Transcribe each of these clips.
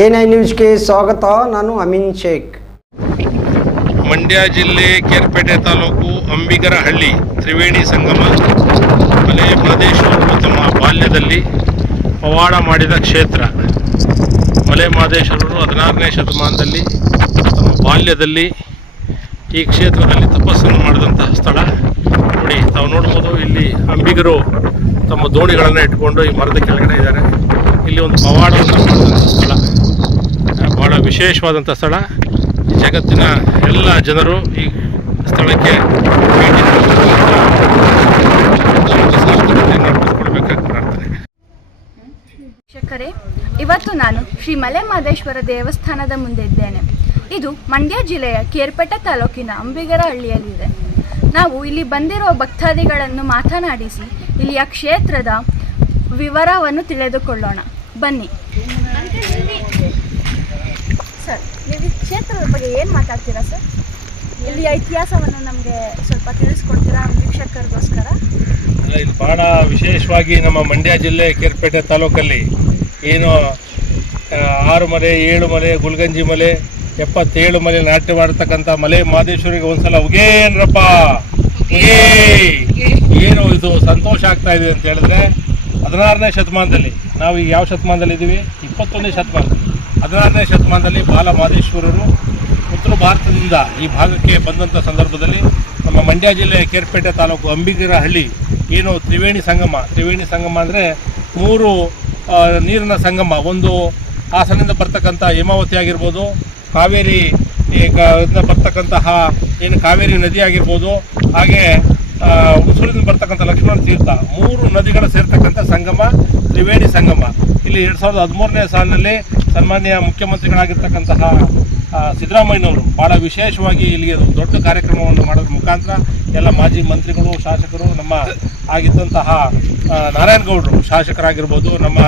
I ನ್ಯೂಸ್ಗೆ ಸ್ವಾಗತ, ನಾನು ಅಮೀನ್ ಶೇಖ್. ಮಂಡ್ಯ ಜಿಲ್ಲೆ ಕೇರ್ಪೇಟೆ ತಾಲೂಕು ಅಂಬಿಗರಹಳ್ಳಿ ತ್ರಿವೇಣಿ ಸಂಗಮ ಮಲೆ ಮಹದೇಶ್ವರರು ತಮ್ಮ ಬಾಲ್ಯದಲ್ಲಿ ಪವಾಡ ಮಾಡಿದ ಕ್ಷೇತ್ರ. ಮಲೆ ಮಹದೇಶ್ವರರು ಹದಿನಾರನೇ ಶತಮಾನದಲ್ಲಿ ತಮ್ಮ ಬಾಲ್ಯದಲ್ಲಿ ಈ ಕ್ಷೇತ್ರದಲ್ಲಿ ತಪಸ್ಸನ್ನು ಮಾಡಿದಂತಹ ಸ್ಥಳ. ನೋಡಿ, ತಾವು ನೋಡ್ಬೋದು, ಇಲ್ಲಿ ಅಂಬಿಗರು ತಮ್ಮ ದೋಣಿಗಳನ್ನು ಇಟ್ಕೊಂಡು ಈ ಮರದ ಕೆಳಗಡೆ ಇದ್ದಾರೆ. ಇಲ್ಲಿ ಒಂದು ಪವಾಡವನ್ನು ಮಾಡಿದಂಥ ಸ್ಥಳ. ವಿಶೇಷವಾದಂಥ ಸ್ಥಳ. ಜಗತ್ತಿನ ಎಲ್ಲ ಜನರು ಈ ಸ್ಥಳಕ್ಕೆ ಭೇಟಿ ವೀಕ್ಷಕರೇ, ಇವತ್ತು ನಾನು ಶ್ರೀ ಮಲೆ ಮಹದೇಶ್ವರ ದೇವಸ್ಥಾನದ ಮುಂದೆ ಇದ್ದೇನೆ. ಇದು ಮಂಡ್ಯ ಜಿಲ್ಲೆಯ ಕೇರ್ಪೇಟೆ ತಾಲೂಕಿನ ಅಂಬಿಗರ ಹಳ್ಳಿಯಲ್ಲಿದೆ ನಾವು ಇಲ್ಲಿ ಬಂದಿರುವ ಭಕ್ತಾದಿಗಳನ್ನು ಮಾತನಾಡಿಸಿ ಇಲ್ಲಿಯ ಕ್ಷೇತ್ರದ ವಿವರವನ್ನು ತಿಳಿದುಕೊಳ್ಳೋಣ. ಬನ್ನಿ. ಸರ್ ನೀವು ಕ್ಷೇತ್ರದ ಬಗ್ಗೆ ಏನು ಮಾತಾಡ್ತೀರಾ ಸರ್? ಇಲ್ಲಿಯ ಇತಿಹಾಸವನ್ನು ನಮಗೆ ಸ್ವಲ್ಪ ತಿಳಿಸ್ಕೊಡ್ತೀರಾ ವೀಕ್ಷಕರಿಗೋಸ್ಕರ? ಅಲ್ಲ, ಇದು ಬಹಳ ವಿಶೇಷವಾಗಿ ನಮ್ಮ ಮಂಡ್ಯ ಜಿಲ್ಲೆ ಕೇರ್ಪೇಟೆ ತಾಲೂಕಲ್ಲಿ ಏನು ಆರು ಮಲೆ ಏಳು ಮಲೆ ಗುಲ್ಗಂಜಿ ಮಲೆ ಎಪ್ಪತ್ತೇಳು ಮಲೆ ನಾಟ್ಯ ಮಾಡತಕ್ಕಂಥ ಮಲೆ ಮಹದೇಶ್ವರಿಗೆ ಒಂದ್ಸಲ ಉಗೇನ್ರಪ್ಪ! ಉಗೇ! ಏನು ಇದು ಸಂತೋಷ ಆಗ್ತಾ ಇದೆ ಅಂತ ಹೇಳಿದ್ರೆ ಹದಿನಾರನೇ ಶತಮಾನದಲ್ಲಿ ನಾವು ಯಾವ ಶತಮಾನದಲ್ಲಿ ಇದ್ದೀವಿ ಇಪ್ಪತ್ತೊಂದನೇ ಶತಮಾನ ಹದಿನಾರನೇ ಶತಮಾನದಲ್ಲಿ ಬಾಲ ಮಹದೇಶ್ವರರು ಉತ್ತರ ಭಾರತದಿಂದ ಈ ಭಾಗಕ್ಕೆ ಬಂದಂಥ ಸಂದರ್ಭದಲ್ಲಿ ನಮ್ಮ ಮಂಡ್ಯ ಜಿಲ್ಲೆಯ ಕೇರ್ಪೇಟೆ ತಾಲೂಕು ಅಂಬಿಗರಹಳ್ಳಿ, ಏನು ತ್ರಿವೇಣಿ ಸಂಗಮ. ತ್ರಿವೇಣಿ ಸಂಗಮ ಅಂದರೆ ಮೂರು ನೀರಿನ ಸಂಗಮ. ಒಂದು ಹಾಸನದಿಂದ ಬರ್ತಕ್ಕಂಥ ಹೇಮಾವತಿ ಆಗಿರ್ಬೋದು, ಕಾವೇರಿ ಬರ್ತಕ್ಕಂತಹ ಏನು ಕಾವೇರಿ ನದಿ ಆಗಿರ್ಬೋದು, ಹಾಗೆ ಹುಣಸೂರಿನಿಂದ ಬರ್ತಕ್ಕಂಥ ಲಕ್ಷ್ಮಣ ತೀರ್ಥ, ಮೂರು ನದಿಗಳು ಸೇರ್ತಕ್ಕಂಥ ಸಂಗಮ, ತ್ರಿವೇಣಿ ಸಂಗಮ. ಇಲ್ಲಿ ಎರಡು ಸಾವಿರದ ಹದಿಮೂರನೇ ಸಾಲಿನಲ್ಲಿ ಸನ್ಮಾನ್ಯ ಮುಖ್ಯಮಂತ್ರಿಗಳಾಗಿರ್ತಕ್ಕಂತಹ ಸಿದ್ದರಾಮಯ್ಯನವರು ಭಾಳ ವಿಶೇಷವಾಗಿ ಇಲ್ಲಿಗೆ ಒಂದು ದೊಡ್ಡ ಕಾರ್ಯಕ್ರಮವನ್ನು ಮಾಡೋದ್ರ ಮುಖಾಂತರ ಎಲ್ಲ ಮಾಜಿ ಮಂತ್ರಿಗಳು, ಶಾಸಕರು, ನಮ್ಮ ಆಗಿದ್ದಂತಹ ನಾರಾಯಣಗೌಡರು ಶಾಸಕರಾಗಿರ್ಬೋದು, ನಮ್ಮ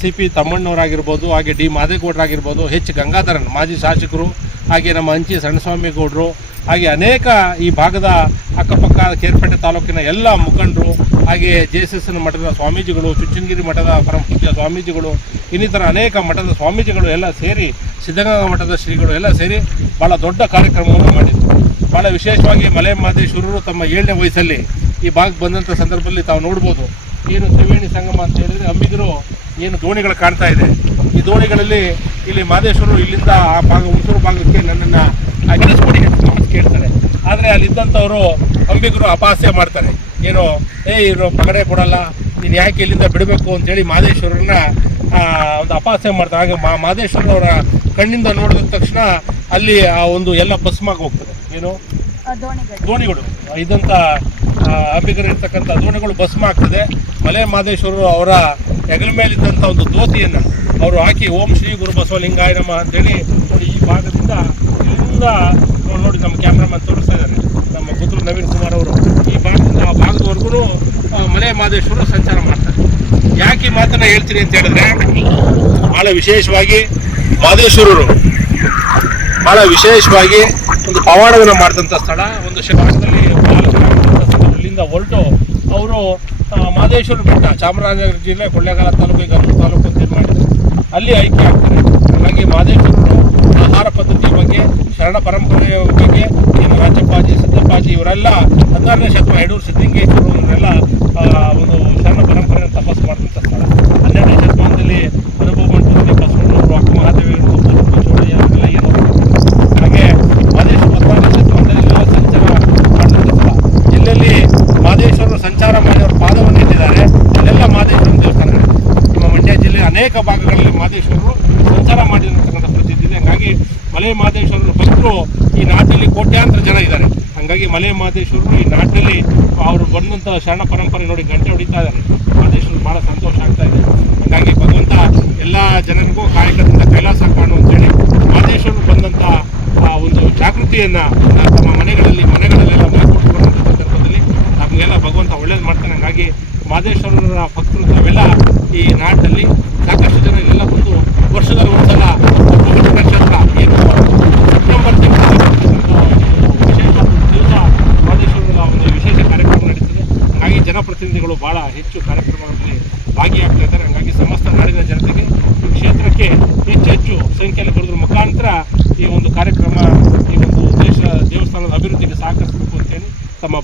ಸಿ ಪಿ ತಮ್ಮಣ್ಣವರಾಗಿರ್ಬೋದು, ಹಾಗೆ ಡಿ ಮಾದೇಗೌಡರಾಗಿರ್ಬೋದು ಹೆಚ್ ಗಂಗಾಧರನ್ ಮಾಜಿ ಶಾಸಕರು, ಹಾಗೆ ನಮ್ಮ ಅಂಚಿ ಸಣ್ಣಸ್ವಾಮಿ ಗೌಡರು ಹಾಗೆ ಅನೇಕ ಈ ಭಾಗದ ಅಕ್ಕಪಕ್ಕ ಕೇರ್ಪೇಟೆ ತಾಲೂಕಿನ ಎಲ್ಲ ಮುಖಂಡರು, ಹಾಗೆ ಜೆ ಎಸ್ ಎಸ್ ಮಠದ ಸ್ವಾಮೀಜಿಗಳು, ಚುಚ್ಚನಗಿರಿ ಮಠದ ಪರಮ ಪೂಜ್ಯ ಸ್ವಾಮೀಜಿಗಳು, ಇನ್ನಿತರ ಅನೇಕ ಮಠದ ಸ್ವಾಮೀಜಿಗಳು ಎಲ್ಲ ಸೇರಿ, ಸಿದ್ಧಗಂಗಾ ಮಠದ ಶ್ರೀಗಳು ಎಲ್ಲ ಸೇರಿ ಭಾಳ ದೊಡ್ಡ ಕಾರ್ಯಕ್ರಮವನ್ನು ಮಾಡಿದರು. ಭಾಳ ವಿಶೇಷವಾಗಿ ಮಲೆ ಮಹದೇಶ್ವರರು ತಮ್ಮ ಏಳನೇ ವಯಸ್ಸಲ್ಲಿ ಈ ಭಾಗಕ್ಕೆ ಬಂದಂಥ ಸಂದರ್ಭದಲ್ಲಿ ತಾವು ನೋಡ್ಬೋದು. ಏನು ತ್ರಿವೇಣಿ ಸಂಗಮ ಅಂತ ಹೇಳಿದರೆ ಅಂಬಿಗರು ಏನು ದೋಣಿಗಳು ಕಾಣ್ತಾ ಇದೆ. ಈ ದೋಣಿಗಳಲ್ಲಿ ಇಲ್ಲಿ ಮಹದೇಶ್ವರರು ಇಲ್ಲಿಂದ ಆ ಭಾಗ ಹುಣಸೂರು ಭಾಗಕ್ಕೆ ನನ್ನನ್ನು ಮಾತು ಕೇಳ್ತಾರೆ. ಆದರೆ ಅಲ್ಲಿದ್ದಂಥವರು ಅಂಬಿಗರು ಅಪಾಸ್ಯ ಮಾಡ್ತಾರೆ. ಏನು ಏ ಇವರು ಪಗಡೆ ಕೊಡಲ್ಲ ನೀನು ಯಾಕೆ ಇಲ್ಲಿಂದ ಬಿಡಬೇಕು? ಅಂತೇಳಿ ಮಾದೇಶ್ವರನ್ನ ಒಂದು ಅಪಾಸ್ಯ ಮಾಡ್ತಾರೆ. ಹಾಗೆ ಮಾ ಮಾದೇಶ್ವರನವರ ಕಣ್ಣಿಂದ ನೋಡಿದ ತಕ್ಷಣ ಅಲ್ಲಿ ಆ ಒಂದು ಎಲ್ಲ ಭಸ್ಮಾಗಿ ಹೋಗ್ತದೆ. ಏನು? ದೋಣಿಗಳು. ದೋಣಿಗಳು. ಇದ್ದಂಥ ಅಂಬಿಗರು ಇರ್ತಕ್ಕಂಥ ದೋಣಿಗಳು ಭಸ್ಮ ಆಗ್ತದೆ. ಮಲೆ ಮಹದೇಶ್ವರರು ಅವರ ಹೆಗಲ ಮೇಲಿದ್ದಂಥ ಒಂದು ದೋತಿಯನ್ನು ಅವರು ಹಾಕಿ ಓಂ ಶ್ರೀ ಗುರು ಬಸವಲಿಂಗಾಯ ನಮ ಅಂತೇಳಿ ಈ ಭಾಗದಿಂದ ಇಲ್ಲಿಂದ ನೋಡಿ- ನೋಡಿ ನಮ್ಮ ಕ್ಯಾಮ್ರಾಮನ್ ತೋರಿಸ್ತಾ ಇದ್ದಾರೆ ನಮ್ಮ ಪುತ್ರ ನವೀನ್ ಕುಮಾರ್ ಅವರು. ಈ ಭಾಗದಿಂದ ಆ ಭಾಗದವರೆಗೂ ಮಲೆ ಮಾದೇಶ್ವರ ಸಂಚಾರ ಮಾಡ್ತಾರೆ ಯಾಕೆ ಈ ಮಾತನ್ನ ಹೇಳ್ತೀನಿ ಅಂತ ಹೇಳಿದ್ರೆ, ಬಹಳ ವಿಶೇಷವಾಗಿ ಮಾದೇಶ್ವರರು ಬಹಳ ವಿಶೇಷವಾಗಿ ಒಂದು ಪವಾಡವನ್ನು ಮಾಡಿದಂಥ ಸ್ಥಳ. ಒಂದು ಶತಮಾನದಲ್ಲಿ ಇಲ್ಲಿಂದ ಹೊರಟು ಅವರು ಮಾದೇಶ್ವರ ಬೆಟ್ಟ, ಚಾಮರಾಜನಗರ ಜಿಲ್ಲೆ, ಕೊಳ್ಳೇಗಾಲ ತಾಲೂಕು ಈಗ ತಾಲೂಕು ಅಂತ ಏನು ಮಾಡಿದ್ರು. ಅಲ್ಲಿ ಆಯ್ಕೆ ಆಗ್ತಾರೆ. ಹಾಗಾಗಿ ಮಹದೇಶ್ವರರು ಆಹಾರ ಪದ್ಧತಿ ಬಗ್ಗೆ, ಶರಣ ಪರಂಪರೆಯ ಬಗ್ಗೆ ನಿಮ್ಮ ರಾಜಪ್ಪಾಜಿ ಸಿದ್ದಪ್ಪಾಜಿ ಇವರೆಲ್ಲ ಹದಿನಾರನೇ ಶತಮಾನ ಯಡೂರು ಸಿದ್ಧಲಿಂಗೇಶ್ವರ ಇವರೆಲ್ಲ ಒಂದು ಶರಣ ಪರಂಪರೆಯನ್ನು ತಪಸ್ಸು ಮಾಡಿದಂಥ ಸ್ಥಳ. ಹನ್ನೆರಡನೇ ಶತಮಾನದಲ್ಲಿ ಅನುಭವ ಮಂಟಪದಲ್ಲಿ ಬಸವಣ್ಣವರು ಅಕ್ಕ ಮಹಾದೇವಿಯವರು ಚೋಳಯ್ಯ ಅವರೆಲ್ಲ ಏನು ಹಾಗೆ ಮಹದೇಶ್ವರ ಹದಿನಾರನೇ ಶತಮಾನದಲ್ಲಿ ಎಲ್ಲ ಸಂಚಾರ ಮಾಡಿದಂಥ ಸ್ಥಳ ಎಲ್ಲೆಲ್ಲಿ ಮಹದೇಶ್ವರರು ಸಂಚಾರ ಮಾಡಿ ಅವ್ರ ಪಾದವನ್ನು ಇಟ್ಟಿದ್ದಾರೆ ಅಲ್ಲೆಲ್ಲ ಮಹದೇಶ್ವರನ ದೇವಸ್ಥಾನಗಳು ನಮ್ಮ ಮಂಡ್ಯ ಜಿಲ್ಲೆ ಅನೇಕ ಭಾಗಗಳಲ್ಲಿ ಮಾದೇಶ್ವರರು ಸಂಚಾರ ಮಾಡಿರತಕ್ಕಂಥ ಪರಿಸ್ಥಿತಿ ಇದೆ. ಹಾಗಾಗಿ ಮಲೆ ಮಹದೇಶ್ವರರ ಭಕ್ತರು ಈ ನಾಟಿನಲ್ಲಿ ಕೋಟ್ಯಾಂತರ ಜನ ಇದ್ದಾರೆ. ಹಾಗಾಗಿ ಮಲೆ ಮಹದೇಶ್ವರರು ಈ ನಾಟಿನಲ್ಲಿ ಅವರು ಬಂದಂಥ ಶರಣ ಪರಂಪರೆ ನೋಡಿ ಗಂಟೆ ಹೊಡಿತಾ ಇದ್ದಾರೆ. ಮಹದೇಶ್ವರರು ಭಾಳ ಸಂತೋಷ ಆಗ್ತಾ ಇದೆ. ಹಾಗಾಗಿ ಭಗವಂತ ಎಲ್ಲ ಜನರಿಗೂ ಕಾರ್ಯಕರ್ತರಿಂದ ಕೈಲಾಸ ಕಾಣು ಅಂತೇಳಿ ಮಹದೇಶ್ವರರು ಬಂದಂಥ ಒಂದು ಜಾಗೃತಿಯನ್ನು ತಮ್ಮ ಮನೆಗಳಲ್ಲಿ, ಮನೆಗಳಲ್ಲೆಲ್ಲ ಮಾಡಿಕೊಡ್ತಕ್ಕಂಥ ಸಂದರ್ಭದಲ್ಲಿ ನಮಗೆಲ್ಲ ಭಗವಂತ ಒಳ್ಳೇದು ಮಾಡ್ತಾನೆ. ಹಾಗಾಗಿ ಮಹದೇಶ್ವರ ಭಕ್ತರು ತಾವೆಲ್ಲ ಈ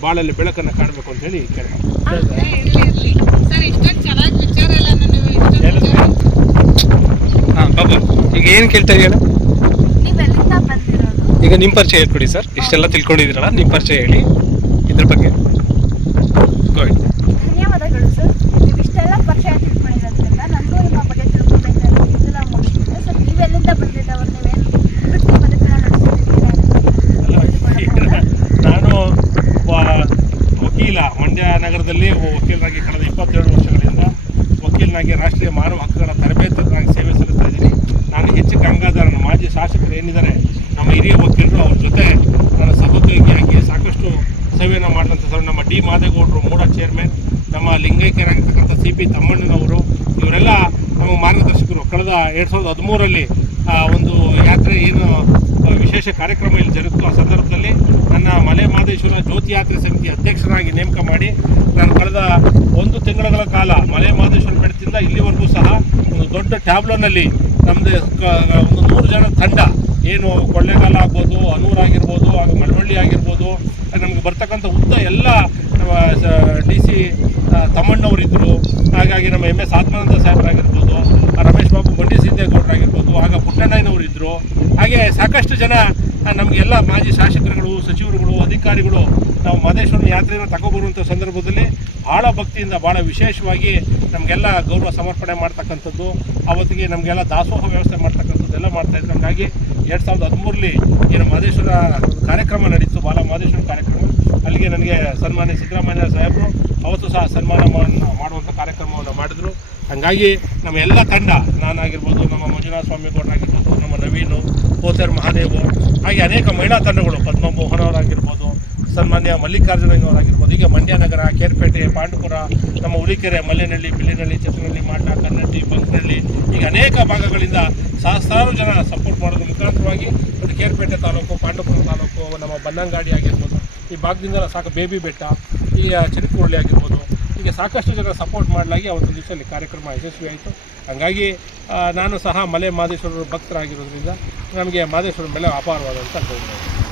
ಬಾಳಲ್ಲಿ ಬೆಳಕನ್ನು ಕಾಣಬೇಕು ಅಂತ ಹೇಳಿ ಸರ್ ಇಷ್ಟೊಂದು ಚೆನ್ನಾಗಿ ವಿಚಾರ ಎಲ್ಲ ನೀವು ಇಷ್ಟೊಂದು ಹಾಂ ಬಾಬು ಈಗ ಏನು ಕೇಳ್ತಾ ಇದೆಯಲ್ಲ ಈಗ ನಿಮ್ಮ ಪರಿಚಯ ಹೇಳ್ಕೊಡಿ ಸರ್. ಇಷ್ಟೆಲ್ಲ ತಿಳ್ಕೊಂಡಿದ್ದೀರಲ್ಲ ನಿಮ್ಮ ಪರಿಚಯ ಹೇಳಿ. ಇದ್ರ ಬಗ್ಗೆ ಗೋಲ್ಡ್ ಧನ್ಯವಾದಗಳು ಸರ್ ನೀವು ಇಷ್ಟೆಲ್ಲ ಪರಿಚಯ ತಿಳ್ಕೊಂಡಿರೋದ್ರಿಂದ ನನಗೂ ನಿಮ್ಮ ಬಗ್ಗೆ ತಿಳ್ಕೊಬೇಕಾದ್ರೆ ಇದೆಲ್ಲ ಮುಗಿಸಿದೆ ಸರ್ ನೀವು ಎಲ್ಲಿಂದ ಬಂದಿದ್ದವರು ನೀವೇನು ವೃತ್ತಿ ಬದುಕನ್ನ ನಡೆಸ್ತಿದ್ದೀರಾ ನಾನು ವ- ವಕೀಲ ಮಂಡ್ಯ ನಗರದಲ್ಲಿ ಒಬ್ಬ ವಕೀಲರಾಗಿ ಕಳೆದ ಇಪ್ಪತ್ತೇಳು ವರ್ಷಗಳಿಂದ ವಕೀಲನಾಗಿ ರಾಷ್ಟ್ರೀಯ ಮಾನವ ಹಕ್ಕುಗಳ ತರಬೇತುದಾರನಾಗಿ ಸೇವೆ ಸಲ್ಲಿಸ್ತಾ ಇದ್ದೀನಿ. ನಾನು ಹೆಚ್ಚು ಗಂಗಾಧರನ ಮಾಜಿ ಶಾಸಕರು ಏನಿದ್ದಾರೆ, ನಮ್ಮ ಹಿರಿಯ ವಕೀಲರು ಅವ್ರ ಜೊತೆ ನನ್ನ ಸಹೋದ್ಯೋಗಿಯಾಗಿ ಸಾಕಷ್ಟು ಸೇವೆಯನ್ನು ಮಾಡಿದಂಥ ಸರ್. ನಮ್ಮ ಡಿ ಮಾದೇಗೌಡರು ಮೂಡ ಚೇರ್ಮನ್ ನಮ್ಮ ಲಿಂಗೈಕ್ಯರಾಗಿರ್ತಕ್ಕಂಥ ಸಿ ಪಿ ತಮ್ಮಣ್ಣನವರು, ಇವರೆಲ್ಲ ನಮ್ಮ ಮಾರ್ಗದರ್ಶಕರು. ಕಳೆದ ಎರಡು ಸಾವಿರದ ಹದಿಮೂರರಲ್ಲಿ ಒಂದು ಯಾತ್ರೆ ಏನು ವಿಶೇಷ ಕಾರ್ಯಕ್ರಮ ಇಲ್ಲಿ ಜರುಗಿತು. ಆ ಸಂದರ್ಭದಲ್ಲಿ ನನ್ನ ಮಲೆ ಮಾದೇಶ್ವರ ಜ್ಯೋತಿ ಯಾತ್ರೆ ಸಮಿತಿ ಅಧ್ಯಕ್ಷರಾಗಿ ನೇಮಕ ಮಾಡಿ, ನಾನು ಕಳೆದ ಒಂದು ತಿಂಗಳ ಕಾಲ ಮಲೆ ಮಾದೇಶ್ವರ ಇಲ್ಲಿವರೆಗೂ ಸಹ ಒಂದು ದೊಡ್ಡ ಟ್ಯಾಬ್ಲೋನಲ್ಲಿ ನಮ್ಮದು ಒಂದು ನೂರು ಜನ ತಂಡ ಏನು ಕೊಳ್ಳೇಗಾಲ ಆಗ್ಬೋದು, ಅನೂರ್ ಆಗಿರ್ಬೋದು, ಹಾಗೂ ಮಳವಳ್ಳಿ ಆಗಿರ್ಬೋದು ನಮಗೆ ಬರ್ತಕ್ಕಂಥ ಉದ್ದ ಎಲ್ಲ ಡಿ ಸಿ ತಮ್ಮಣ್ಣವರಿದ್ದರು ಹಾಗಾಗಿ ನಮ್ಮ ಎಂ ಎಸ್ ಆತ್ಮಾನಂದ ಸಾಹೇಬರಾಗಿರ್ಬೋದು ರಮೇಶ್ ಬಾಬು ಬಂಡಿ ಸಿದ್ದೇಗೌಡರಾಗಿರ್ಬೋದು, ಆಗ ಪುಟ್ಟಣ್ಣಯ್ಯನವರಿದ್ದರು ಹಾಗೆ ಸಾಕಷ್ಟು ಜನ ನಮಗೆಲ್ಲ ಮಾಜಿ ಶಾಸಕರುಗಳು, ಸಚಿವರುಗಳು, ಅಧಿಕಾರಿಗಳು, ನಾವು ಮಹದೇಶ್ವರನ ಯಾತ್ರೆಯನ್ನು ತಗೊಬರುವಂಥ ಸಂದರ್ಭದಲ್ಲಿ ಭಾಳ ಭಕ್ತಿಯಿಂದ ಭಾಳ ವಿಶೇಷವಾಗಿ ನಮಗೆಲ್ಲ ಗೌರವ ಸಮರ್ಪಣೆ ಮಾಡ್ತಕ್ಕಂಥದ್ದು, ಅವತ್ತಿಗೆ ನಮಗೆಲ್ಲ ದಾಸೋಹ ವ್ಯವಸ್ಥೆ ಮಾಡ್ತಕ್ಕಂಥದ್ದು ಎಲ್ಲ ಮಾಡ್ತಾಯಿದ್ರು ಹಂಗಾಗಿ ಎರಡು ಸಾವಿರದ ಹದಿಮೂರಲ್ಲಿ ಏನು ಮಹದೇಶ್ವರ ಕಾರ್ಯಕ್ರಮ ನಡೀತು, ಬಾಲ ಮಹದೇಶ್ವರ ಕಾರ್ಯಕ್ರಮ, ಅಲ್ಲಿಗೆ ನನಗೆ ಸನ್ಮಾನ್ಯ ಸಿದ್ದರಾಮಯ್ಯ ಸಾಹೇಬರು, ಅವತ್ತು ಸಹ ಸನ್ಮಾನ ಮಾಡ್- ಮಾಡುವಂಥ ಕಾರ್ಯಕ್ರಮವನ್ನು ಮಾಡಿದ್ರು. ಹಾಗಾಗಿ ನಮ್ಮ ಎಲ್ಲ ತಂಡ, ನಾನಾಗಿರ್ಬೋದು ನಮ್ಮ ಮಂಜುನಾಥ ಸ್ವಾಮಿ ಗೌಡರಾಗಿರ್ಬೋದು ನಮ್ಮ ನವೀನು ಪೋತೇರ್ ಮಹಾದೇವು, ಹಾಗೆ ಅನೇಕ ಮಹಿಳಾ ತಂಡಗಳು ಪದ್ಮ ಮೋಹನ್ ಅವರಾಗಿರ್ಬೋದು, ಸನ್ಮಾನ್ಯ ಮಲ್ಲಿಕಾರ್ಜುನಯ್ಯನವರಾಗಿರ್ಬೋದು ಈಗ ಮಂಡ್ಯ ನಗರ, ಕೇರ್ಪೇಟೆ, ಪಾಂಡುಪುರ, ನಮ್ಮ ಹುಲಿಕೆರೆ ಮಲ್ಲೆನಹಳ್ಳಿ ಬಿಲ್ಲಿನಹಳ್ಳಿ ಚತ್ರನಹಳ್ಳಿ ಮಾಟ ಕನ್ನಟ್ಟಿ ಬಂಕನಹಳ್ಳಿ ಈಗ ಅನೇಕ ಭಾಗಗಳಿಂದ ಸಹಸ್ರಾರು ಜನ ಸಪೋರ್ಟ್ ಮಾಡೋದ್ರ ಮುಖಾಂತರವಾಗಿ ಒಂದು ಕೇರ್ಪೇಟೆ ತಾಲೂಕು, ಪಾಂಡುಪುರ ತಾಲೂಕು, ನಮ್ಮ ಬನ್ನಂಗಾಡಿ ಆಗಿರ್ಬೋದು, ಈ ಭಾಗದಿಂದ ಸಾಕು ಬೇಬಿ ಬೆಟ್ಟ, ಈ ಚಿರುಕುರುಳಿ ಆಗಿರ್ಬೋದು ಹೀಗೆ ಸಾಕಷ್ಟು ಜನ ಸಪೋರ್ಟ್ ಮಾಡಲಾಗಿ ಅವತ್ತು ದಿವಸದಲ್ಲಿ ಕಾರ್ಯಕ್ರಮ ಯಶಸ್ವಿ ಆಯಿತು ಹಾಗಾಗಿ ನಾನು ಸಹ ಮಲೆ ಮಾದೇಶ್ವರರ ಭಕ್ತರಾಗಿರೋದ್ರಿಂದ ನಮಗೆ ಮಾದೇಶ್ವರ ಮೇಲೆ ಅಪಾರವಾದಂಥ ಗೌರವ.